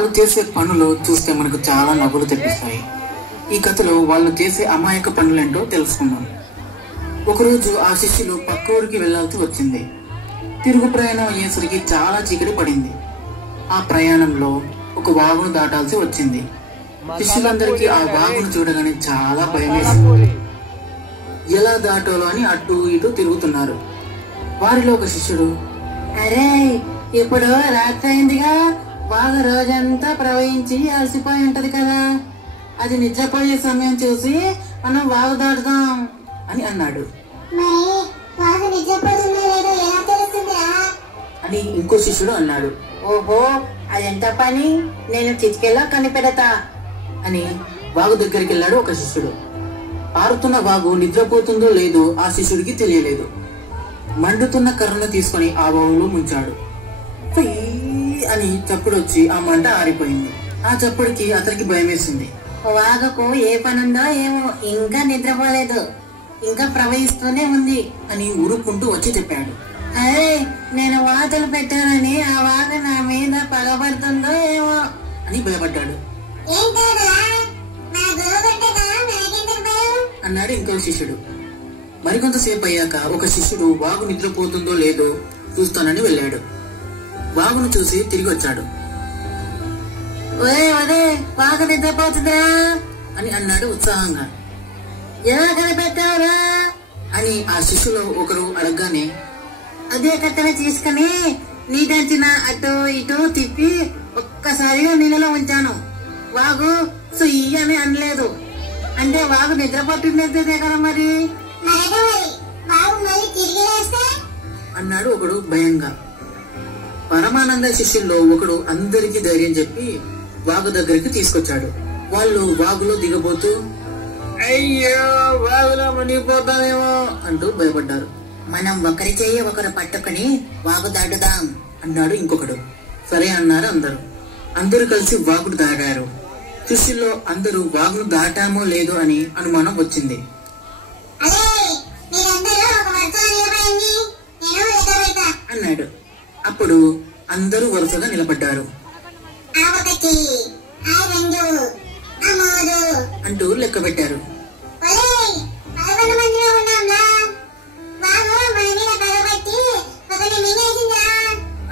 వాళ్ళు చేసే పనులు చూస్తే మనకు చాలా నవ్వులు తెప్పిస్తాయి. ఈ కథలో వాళ్ళు చేసే అమాయక పనులేంటో తెలుసుకుందాం. ఒకరోజు ఆ శిష్యులు పక్క ఊరికి వెళ్లాల్సి వచ్చింది. తిరుగు ప్రయాణం అయ్యేసరికి చాలా చీకటి పడింది. ఆ ప్రయాణంలో ఒక వాగును దాటాల్సి వచ్చింది. శిష్యులందరికీ ఆ వాగును చూడగానే చాలా భయం వేసింది. ఎలా దాటాలో అని అటు ఇటు తిరుగుతున్నారు. వారిలో ఒక శిష్యుడు, అరే ఇప్పుడు రాత్రి అయిందిగా, వాగు రోజంతా ప్రవహించి అలసిపోయి ఉంటది కదా, అది నిద్రపోయే సమయం చూసి మనం వాగు దాటుదాం అని అన్నాడు. అని ఇంకో శిష్యుడు అన్నాడు, ఓహో అదెంత పని, నేను చిటికెలా కనిపెడతా అని వాగు దగ్గరికి వెళ్ళాడు ఒక శిష్యుడు. పారుతున్న వాగు నిద్రపోతుందో లేదో ఆ శిష్యుడికి తెలియలేదు. మండుతున్న కర్రను తీసుకుని ఆ వాగులో ముంచాడు. అని చప్పుడు వచ్చి ఆ మంట ఆరిపోయింది. ఆ చప్పుడికి అతనికి భయం వేసింది. వాగకు ఏ పనుందో ఏమో, ఇంకా నిద్రపోలేదు, ఇంకా ప్రవహిస్తూనే ఉంది అని ఉరుక్కుంటూ వచ్చి చెప్పాడు. అరే నేను వాతలు పెట్టానని ఆ వాగ నా మీద పగబడుతుందో ఏమో అని భయపడ్డాడు. అన్నాడు ఇంకో శిష్యుడు. మరికొంతసేపు అయ్యాక ఒక శిష్యుడు వాగు నిద్రపోతుందో లేదో చూస్తానని వెళ్ళాడు. వాగును చూసి తిరిగి వచ్చాడు. ఒరే వాగు నిద్రపోతుందా అని అన్నాడు ఉత్సాహంగా. ఎలా కనిపెట్టావురా అని ఆ శిష్యులో ఒకరు అడగగానే, అదే కట్టెని తీసుకుని నీటంచిన అటు ఇటు తిప్పి ఒక్కసారిగా నీళ్ళలో ఉంచాను, వాగు సుయ్యి అని అనలేదు. అంటే వాగు నిద్రపట్టినదే కదా మరి అన్నాడు ఒకడు భయంగా. పరమానంద శిష్యుల్లో ఒకడు అందరికీ ధైర్యం చెప్పి వాగు దగ్గరికి తీసుకొచ్చాడు. వాళ్ళు వాగులో దిగబోతూ, అయ్యో వాగులో మునిగిపోతామేమో అంటూ భయపడ్డారు. మనం ఒకరి చెయ్యి ఒకరు పట్టుకుని వాగు దాటుదాం అన్నాడు ఇంకొకడు. సరే అన్నారు అందరూ. అందరూ కలిసి వాగును దాటారు. శిష్యుల్లో అందరూ వాగును దాటామో లేదో అని అనుమానం వచ్చింది. అన్నాడు. అప్పుడు అందరూ వరుసగా నిలబడ్డారు. అంటూ లెక్క పెట్టారు.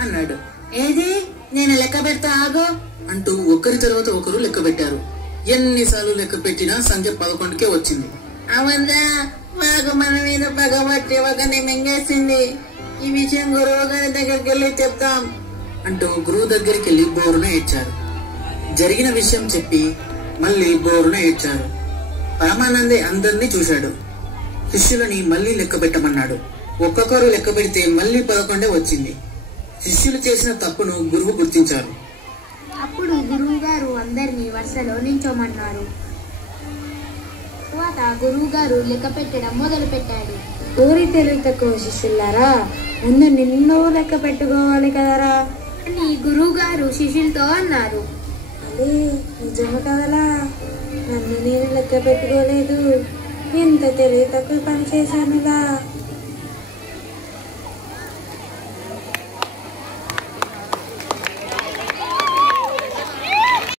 అన్నాడు. ఏది నేను లెక్క పెడతా ఆగు అంటూ ఒకరి తర్వాత ఒకరు లెక్క పెట్టారు. ఎన్నిసార్లు లెక్క పెట్టినా సంఖ్య 11కే వచ్చింది. అవునా, మాకు మన మీద పగబట్టి ఒకరిని మింగేసింది. ఈ విషయం గురువు గారి దగ్గరికి వెళ్ళి చెప్తాం అంటూ గురువు దగ్గరికి వెళ్ళి బోరున ఏడ్చారు. జరిగిన విషయం చెప్పి మళ్ళీ బోరున ఏడ్చారు. పరమానందే అందరినీ చూశాడు. శిష్యులని మళ్ళీ లెక్క పెట్టమన్నాడు. ఒక్కొక్కరు లెక్క పెడితే మళ్ళీ 11 వచ్చింది. శిష్యులు చేసిన తప్పును గురువు గుర్తించారు. అప్పుడు గురువు గారు అందరినీ వరుసలో నించోమన్నారు. తర్వాత గురువు గారు లెక్క పెట్టడం మొదలు పెట్టాడు. ఊరి తెలివి తక్కువ శిష్యులారా, ముందు నిన్ను లెక్క పెట్టుకోవాలి కదరా అని గురువు గారు శిష్యులతో అన్నారు. అదే నిజమే కదలా, నన్ను నేను లెక్క పెట్టుకోలేదు, ఎంత తెలివి తక్కువ పని చేశానులా.